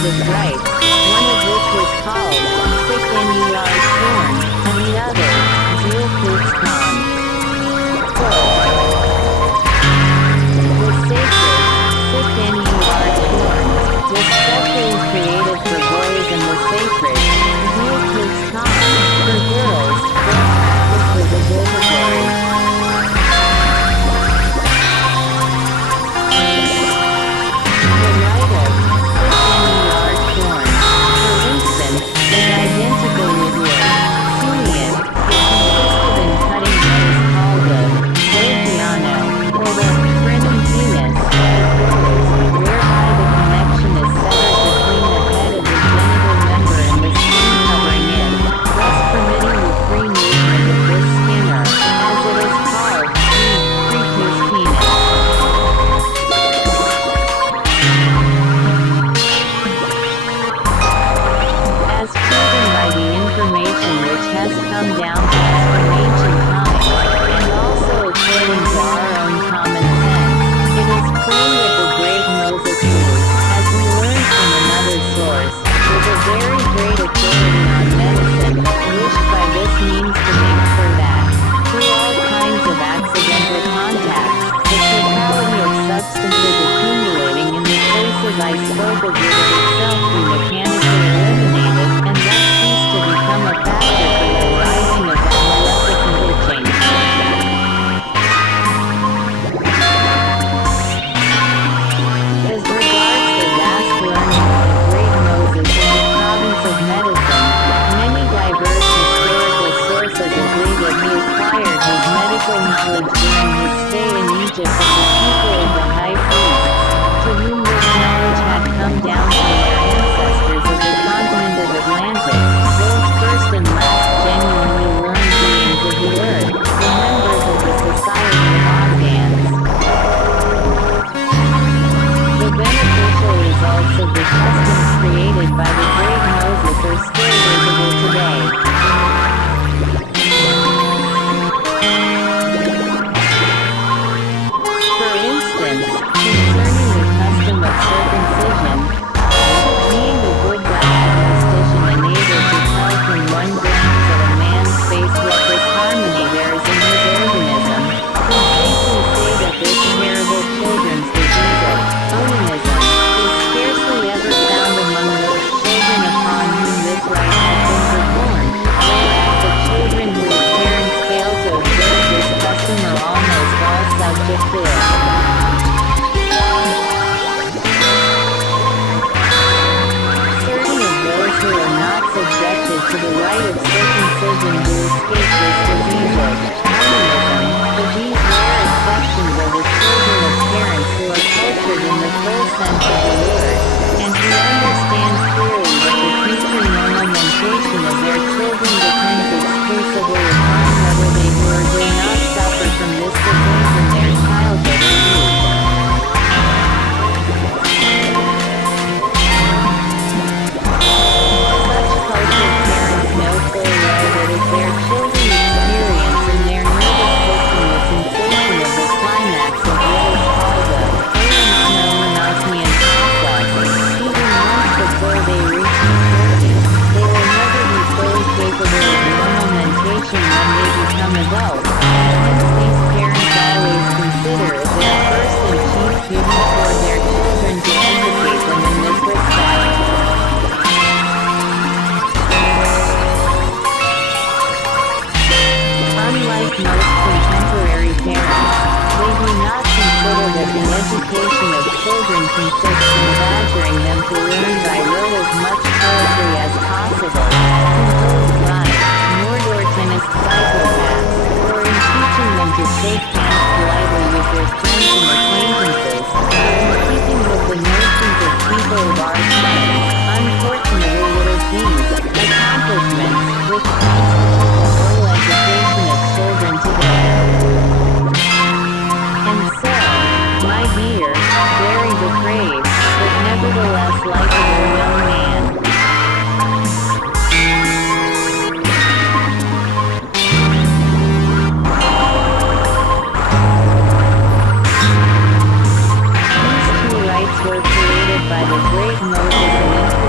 his rights, one of which was called Sick-N-U-R Torn, and the other, Zil-Kutz-Khan. The sacred, Sick-N-U-R Torn, was specially created for boys, and the sacred, Zil-Kutz-Khan, for girls, their practice was obligatory. Identical with yours. Seeing it, consisted in cutting what is called the Piano, or the frenum penis, whereby the connection is severed between the head of the genital member and the skin covering it, thus permitting the free movement of this skinner, as it is called, the prepuce penis. As proven by the information which has come down to us from ancient times, and also according to our own common sense, it is plain that the great Moses who, as we learned from another source, was a very great authority on medicine, wished by this means to make sure that, through all kinds of accidental contacts, the totality of substances accumulating in the places I spoke of would of itself be mechanically eliminated, and thus cease to become a factor for the arising of that maleficent itching. As regards the vast learning of the great Moses in the province of medicine, many diverse historical sources agree that he acquired his medical knowledge during his stay in Egypt with the people of the high priests, to whom this knowledge had come down from their ancestors of the continent of Atlantis, those first and last genuinely learned beings of the earth, the members of the Society of Avant-garde. The beneficial results of the customs created by the great Moses are still visible today. For instance, concerning the custom of circumcision, being a good diagnostician and able to tell from one glance at a man's face what disharmony there is in his organism, can safely say that this terrible children's disease of onanism is scarcely ever found among those children upon whom this rite has been performed, whereas the children whose parents fail to observe this custom are almost all subject to it. Who are not subjected to the rite of circumcision do escape this disease of onanism, but these rare exceptions are the children of parents who are cultured in the full sense of the word, and who understand clearly that the future ornamentation of their children depends exclusively upon whether they do or do not suffer from this disease in their childhood or youth. Parents know full well that if their children experience in their nervous system the sensation of the climax of what is called the Photosensitivity process, even months before they reach maturity, they will never be fully capable of normal mentation when they become adults, and hence these parents always consider it their first and chief duty toward their children to educate them in this respect. Unlike most contemporary parents, they do not consider that the education of children consists in badgering them to learn by rote as much poetry as possible, composed by Nordortenist psychopaths, or in teaching them to shake hands politely with their friends and acquaintances, or in keeping with the notions of people of our time. Unfortunately, it is these accomplishments which constitute the whole education of children today. And so, my dear, very depraved, but nevertheless likable young man, these two rites were created by the great Moses and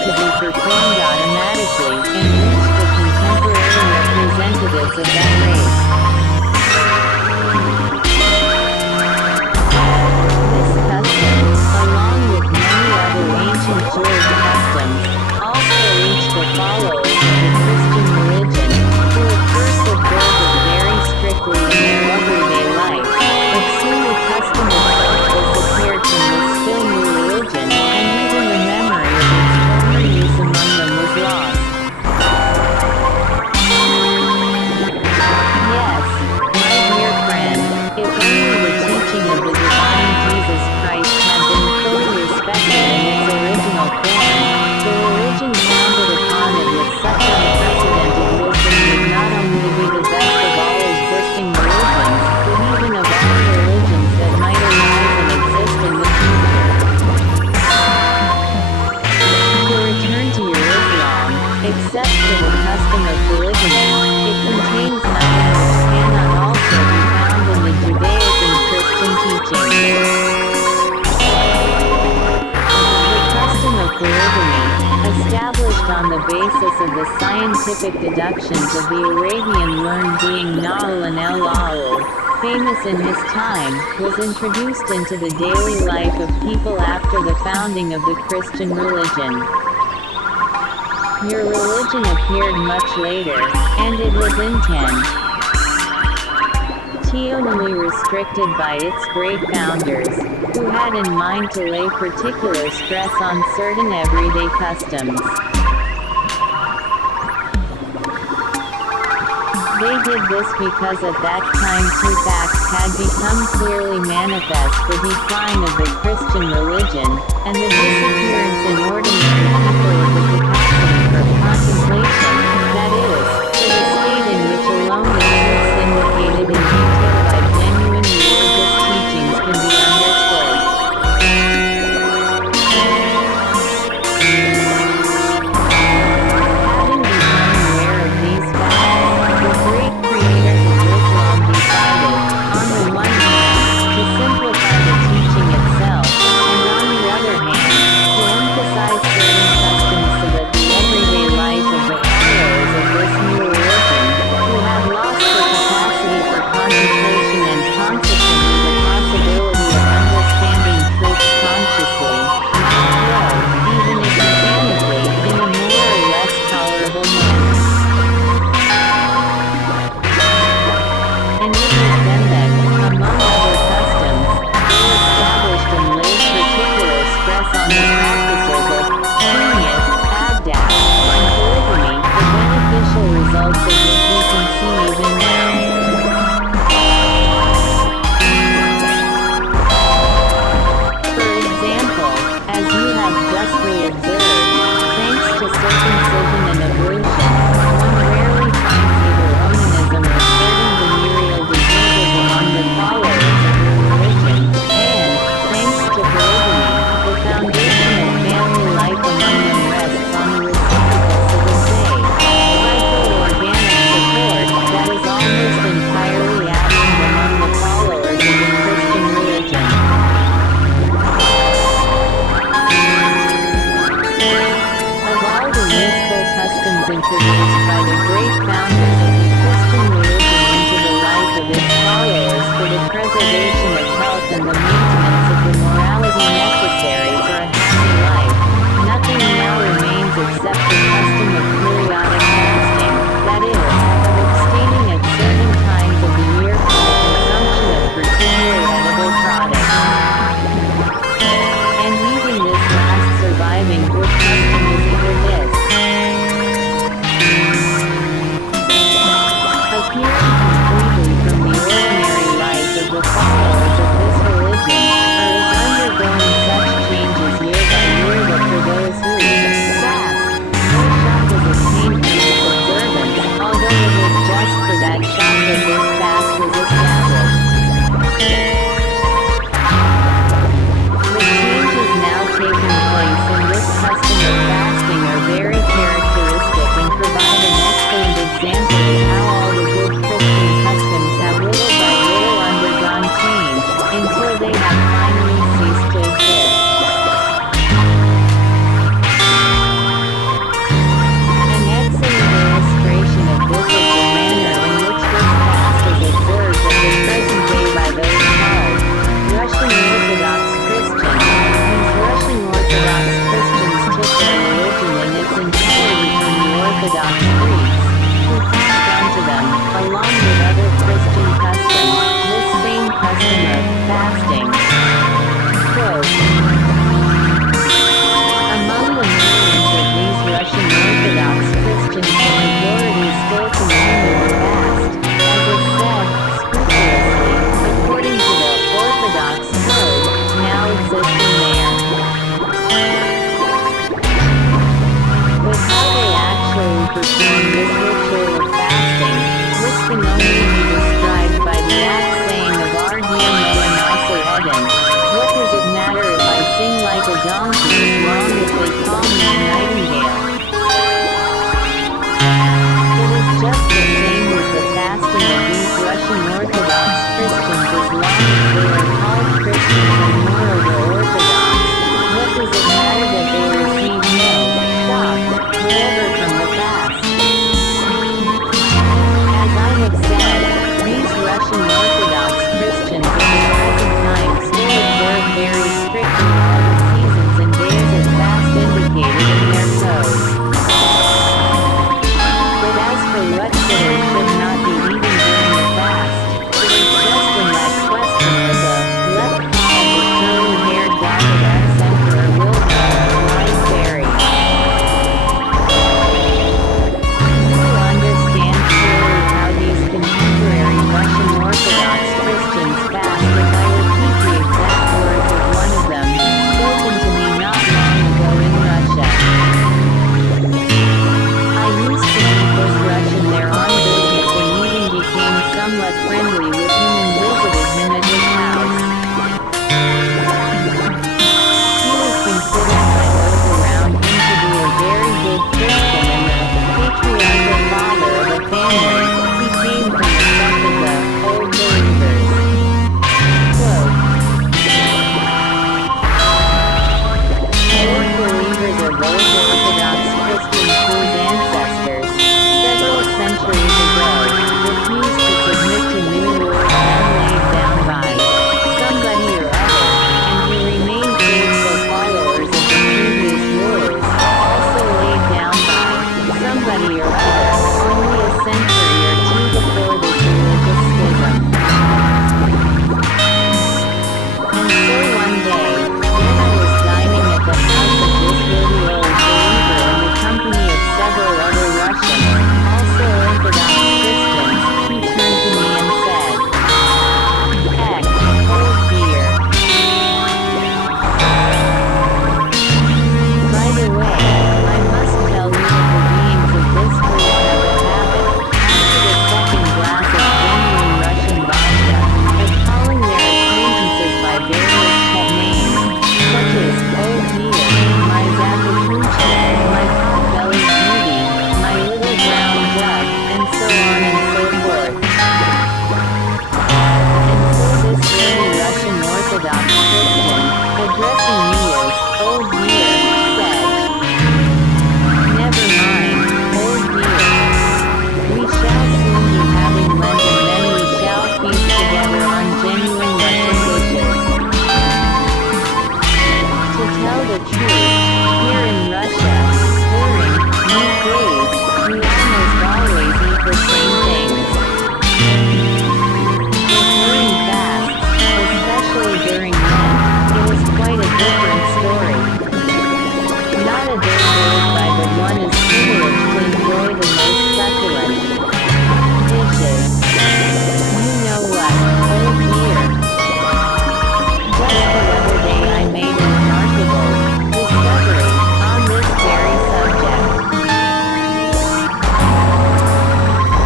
to be performed automatically, and reached the contemporary representatives of that race. This custom, along with many other ancient Jewish customs, also reached the followers of the Christian religion, who at first observed it very strictly in their everyday life, but soon the custom itself disappeared from this still new religion, and even the memory of its former use among them was lost. Yes, my dear friend, if only the teaching of the divine Jesus Christ had been fully respected in its original form, the religion founded upon it with such unprecedented wisdom would not only be the best of all existing religions, but even of all religions that might arise and exist in the future. To return to your Islam, except for the custom of polygamy, it contains nothing which cannot also be found in the Judaic and Christian teachings. The custom of polygamy, established on the basis of the scientific deductions of the Arabian learned being Na'al and El-Aul, famous in his time, was introduced into the daily life of people after the founding of the Christian religion. Your religion appeared much later, and it was intentionally restricted by its great founders, who had in mind to lay particular stress on certain everyday customs. They did this because at that time two facts had become clearly manifest: the decline of the Christian religion, and the disappearance in ordinary people of the capacity for contemplation, that is, for the state in which alone the truths indicated in detail by genuine religious teachings can be understood. Having become aware of these facts, the great creators of Islam decided, on the one hand, to simplify the teaching itself, and on the other hand, to emphasize certain customs so that the everyday life of the followers of this new religion, who had lost the capacity for contemplation and consequently the possibility of understanding truths consciously, might grow, even if mechanically, in a more or less tolerable manner. And it was then that, among other customs, they established and laid particular stress on the practices of kunyat, abdab, and polygamy, the beneficial results of which we can see even now. For example, as you have justly observed, thanks to circumcision and ablution, one rarely finds either onanism or certain venereal diseases among the followers of the religion, and, thanks to polygamy, the foundation of family life among them rests on the reciprocity of the psycho-organic support that is almost entirely absent among the followers of the Christian religion. Of all the useful customs introduced by the great founders of the Christian religion into the life of its followers for the preservation of health and the maintenance of the morality necessary for a happy life, nothing now remains except the custom of periodic fasting, that is, of abstaining at certain times of the year from the consumption of particular edible products. And even this last surviving good custom is either this: appearing completely from the ordinary life of the followers of this religion, or is undergoing such changes year by year that for those who fast, no shock is obtained from its observance, although it was just for that shock that this fast was established. The changes now taking place in this custom fasting. Quote, among the millions of these Russian Orthodox Christians, the majority still continue to fast, as is said, scrupulously, according to the Orthodox code, now existing there. But how they actually perform this ritual of fasting, this can only be described by the apt saying of our dear Mother Nasa Eden, what does it matter if I sing like a donkey as long as they call me a nightingale? It is just the same with the fasting of these Russian Orthodox Christians as long as they are called Christians and moreover Orthodox. What does it matter that they receive no shock whatever from the fast? As I have said, these Russian Orthodox Christians at the present time still observe very strictly all the seasons and days of fast indicated in their code. But as for what should or should not be eaten during the fast, it is just in that question that the left paw of the curly-haired dogged ex-emperor Wilhelm lies buried. You will understand clearly how these contemporary Russian Orthodox Christians fast if I repeat the exact words of one of them, spoken to me not long ago in Russia. I used to meet this Russian there on business and even became somewhat friendly with him and visited him at his house. He was considered by those around him to be a very good Christian and the patriarchal father of a family. He came from the sect of the Old Believers. Quote, Old Believers are those Orthodox Christians whose ancestors, several centuries ago, refused to submit to new rules laid down by somebody or other, and who remained faithful followers of the previous rules, also laid down by somebody or other, only a century or two before this religious schism. And so one day, when I was dining at the house of this really old believer in the company of several other Russians, also Orthodox Christians, he turned to me and said, "Heck, old dear. By the way, I must tell you that the beings of this group have a habit, after the second glass of genuine Russian vodka, of calling their acquaintances by various pet names, such as, oh dear, my Zapapucha, my pot-bellied beauty, my little brown duck, and so on and so forth. And so this really Russian Orthodox Christian, addressing me as, oh dear, said, never mind, oh dear. We shall soon be having Lent and then we shall feast together on genuine Russian dishes. To tell the truth, here in Russia, during these days, we almost always eat the same things. But during fasts, especially during Lent, it is quite a different story. Not a day goes by that one is privileged to enjoy the most succulent dishes. You know what, oh dear. Just the other day I made a remarkable discovery on this very subject.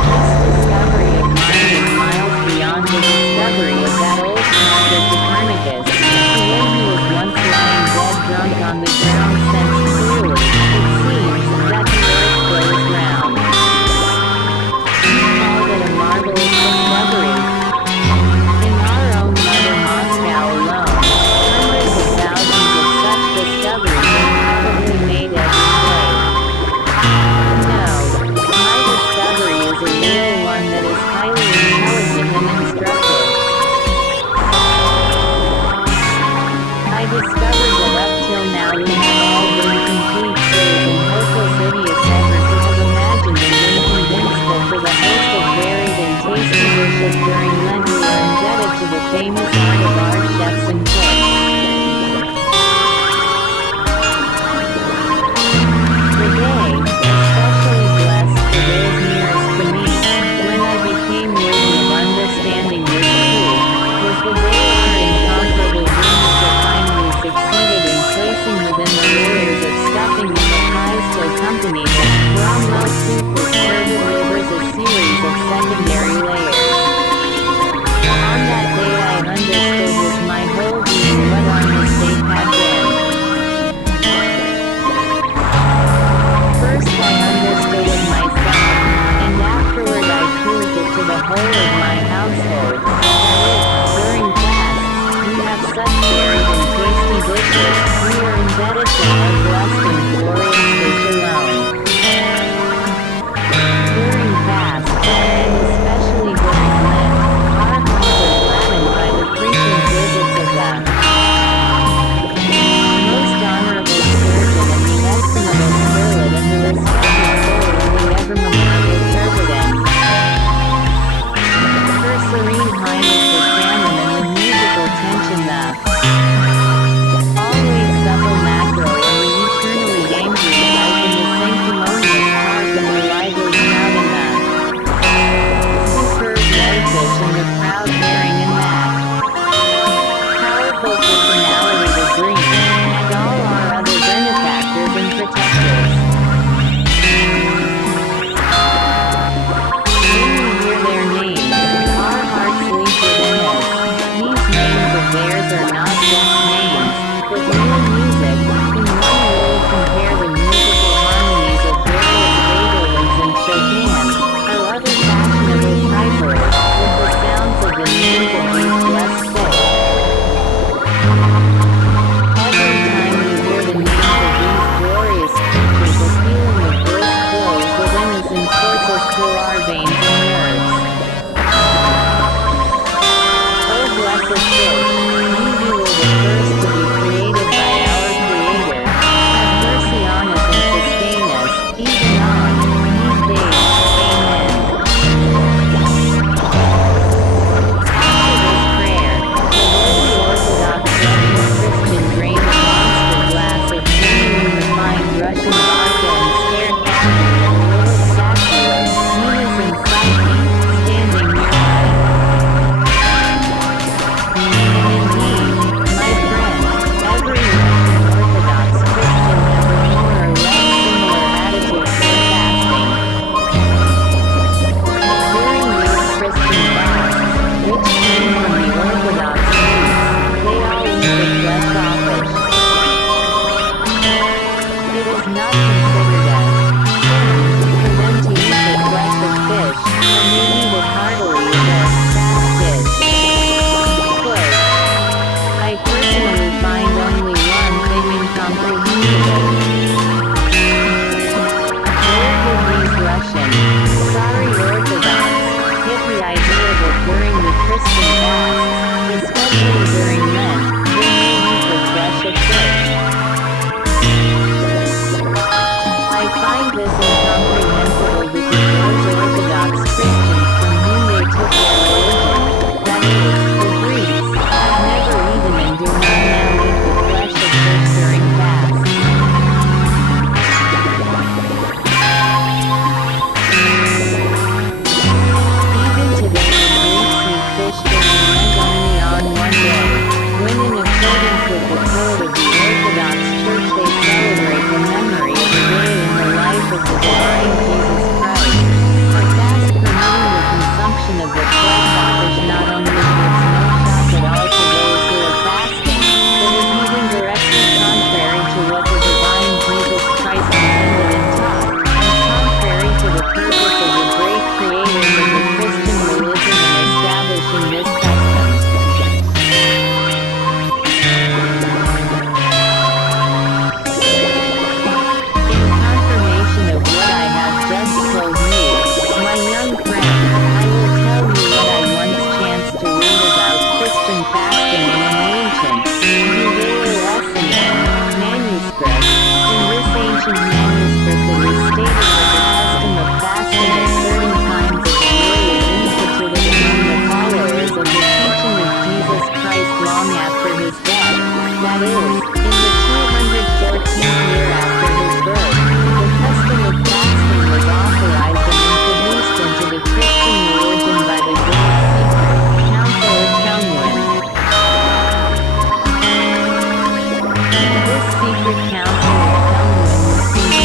This discovery of mine is miles beyond the discovery of that old Dr. Copernicus, who when he was once lying dead drunk on the ground sensed clearly whole of my household. During fasts, we have such varied and tasty dishes. We are indebted to our blessed and glorious dish alone. During fasts, and especially during Lent, our homes are gladdened by the frequent visits of the most honorable surgeon and the estimable prelate and the respected soul of the ever-memorable president. Her Serene Highness the Salmon and the musical tension the always supple macro and the eternally angry life in the sanctimonious park and the lively crowd in the superb whitefish and the proud herring and that powerful personality the dream, and all our other benefactors and protectors. When we hear their names, our hearts leap within us. These names of theirs are not just names, but real music. In one way compare the musical harmonies of various Beethovens and Chopin, or other fashionable pipers, with the sounds of the names of these blessed souls. Every time we hear the names of these glorious creatures, a feeling of bliss flows within us and courses through our veins and nerves. O blessed fish, you who were the first to be created by our Creator, have mercy on us and sustain us, even on these days. Amen. After this prayer, the worthy Orthodox Russian Christian drained a monster glass of genuine refined Russian vodka and stared fondly at a little statue of Venus and Psyche, standing nearby. And indeed, my friend, every Russian Orthodox Christian has a more or less similar attitude toward fasting. During these Christian fasts, which came from the Orthodox Jews, they all eat the flesh offish. It is not considered a sin for them to eat the flesh of fish, and they eat it heartily as a fast dish. Quote, I personally find only one thing incomprehensible. Where did these Russian, sorry Orthodox, get the idea that during the Christian fasts, especially during Lent, they may eat the flesh of fish? I find this incomprehensible because those Orthodox Christians from whom they took their religion, that is, the Greeks, have never eaten and do not now eat the flesh of fish during fasts. Even today the Greeks eat fish during Lent only on one day, when in accordance with the code of the Orthodox Church they celebrate the memory of a day in the life of the divine Jesus Christ. A fast permitting the consumption of the flesh offish not only gives no shock at all to those who are fasting, but is even directly contrary to what the divine Jesus Christ intended and taught, and contrary to the purpose of the great creators of the Christian religion in establishing this custom. In confirmation of what I have just told you, my young friend, I will tell you what I once chanced to read about Christian fasting in an ancient Judeo-Essenian manuscript. In this ancient manuscript it is stated that the custom of fasting at certain times of the year was instituted among the followers of the teaching of Jesus Christ long after his death, that is, in the 214th year after his birth. The custom of fasting was authorized and introduced into the Christian religion by the Great Secret Council of Chalcedon. This secret council of Chalcedon was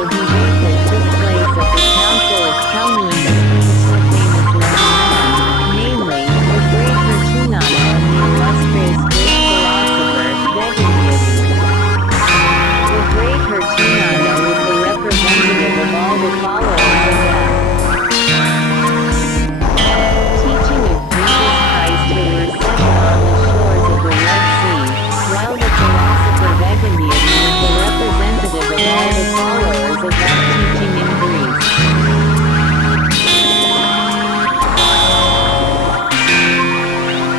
the debate that took place at the Council of Kelmuin between two famous learned men, namely, the great Tertulian and the illustrious Greek philosopher, Veganius. The great Tertulian was the representative of all the followers of death. Teaching of Jesus Christ who were settled on the shores of the Red Sea, while the philosopher Veganius was the representative of all the followers of that teaching in Greece.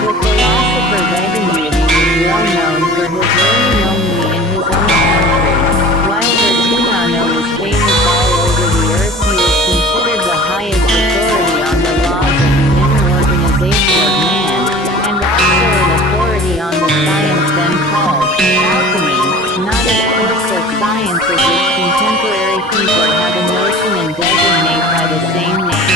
The philosopher Veganius was well known for his learning only in his own country, while Tertulian was famous all over the earth. He was considered the highest authority on the laws of the inner organization of man, and also an authority on the science then called alchemy, not of course such science as which contemporary people have a notion and designate by the same name.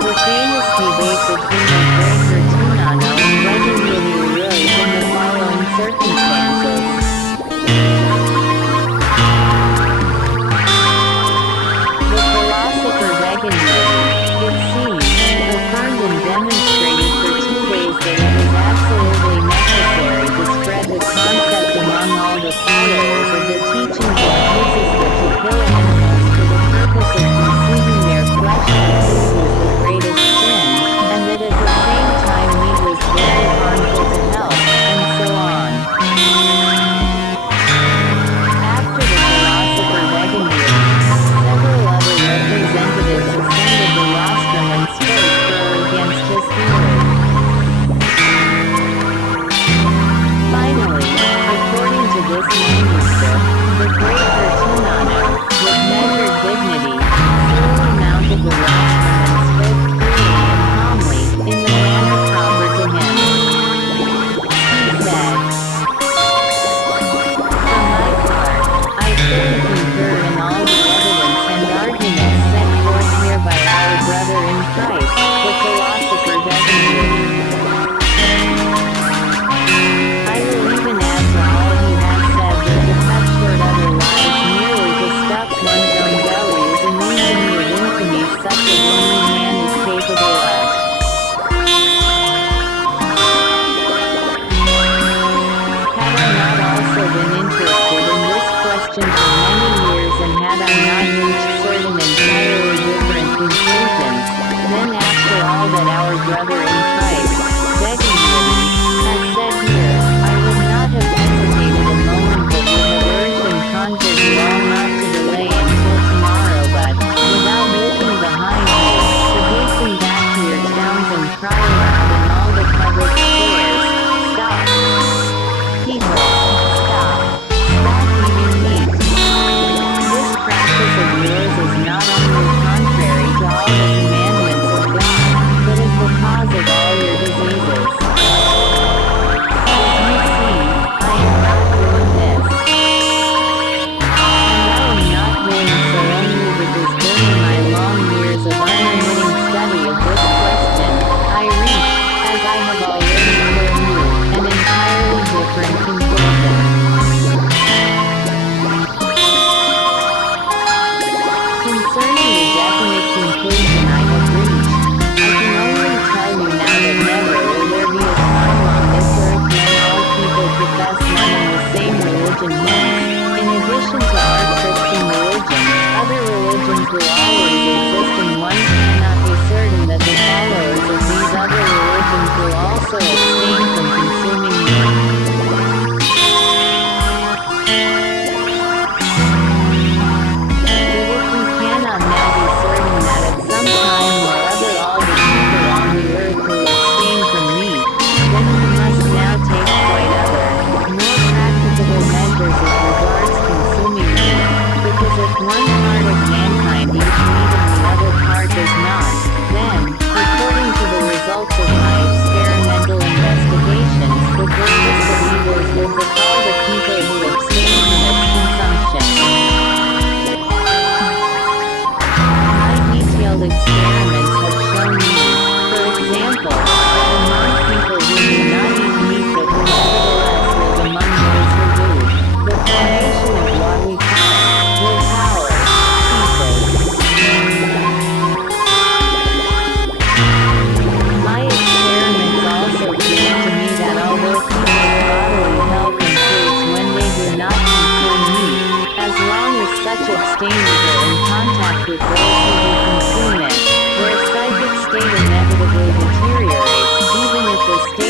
The famous debate between the great Tertulian and Veganius arose in the following circumstances. The philosopher Veganius, it seems, affirmed and demonstrated for 2 days that it was absolutely necessary to spread the concept among all the followers of the teachings of Jesus that to kill animals for the purpose of consuming their flesh and food was the greatest sin, and that at the same time meat was very harmful to health, and so on. After the philosopher Veganius, several other representatives ascended the rostrum and spoke for or against his theory. Finally, according to this manuscript, the great Tertulian, with measured dignity, slowly mounted the rostrum and spoke freely and calmly, in the manner proper to him. He said, "For my part, I fully concur in all the evidence and arguments set forth here by our brother in Christ, the philosopher Veganius. I will even add to all he has said that to cut short otherwise merely to stuff one's own belly is an infamy of infamies such as only man is capable of. Had I not also been interested in this question for many years and had I not reached certain entirely different conclusions, then after all that our brother in Christ, Veganius, has said here, I would not have hesitated a moment but would have urged and conjured you all not to delay until tomorrow but, without looking behind you, to hasten back to your towns and cry aloud in all the public squares, stop! People, stop! Stop eating meat! This practice of yours is not only contrary to all the commandments of God, but is the cause of all your diseases. As you see, I am not doing this. And I am not doing so only because during my long years of unremitting study of this question, I reached, as I have already told you, an entirely different conclusion. Concerning the definite conclusion I have reached, I can only tell you now that never will there be a time on this earth when all people profess one and the same religion hence, in addition to our Christian religion, other religions will always exist and one cannot be certain that the followers of these other religions will also abstain from consuming meat. But if we cannot now be certain that at some time or other all the people on the earth will abstain from meat, then we must now take quite other, more practicable measures as regards consuming meat, because if one part of mankind eats progressively deteriorates even if the state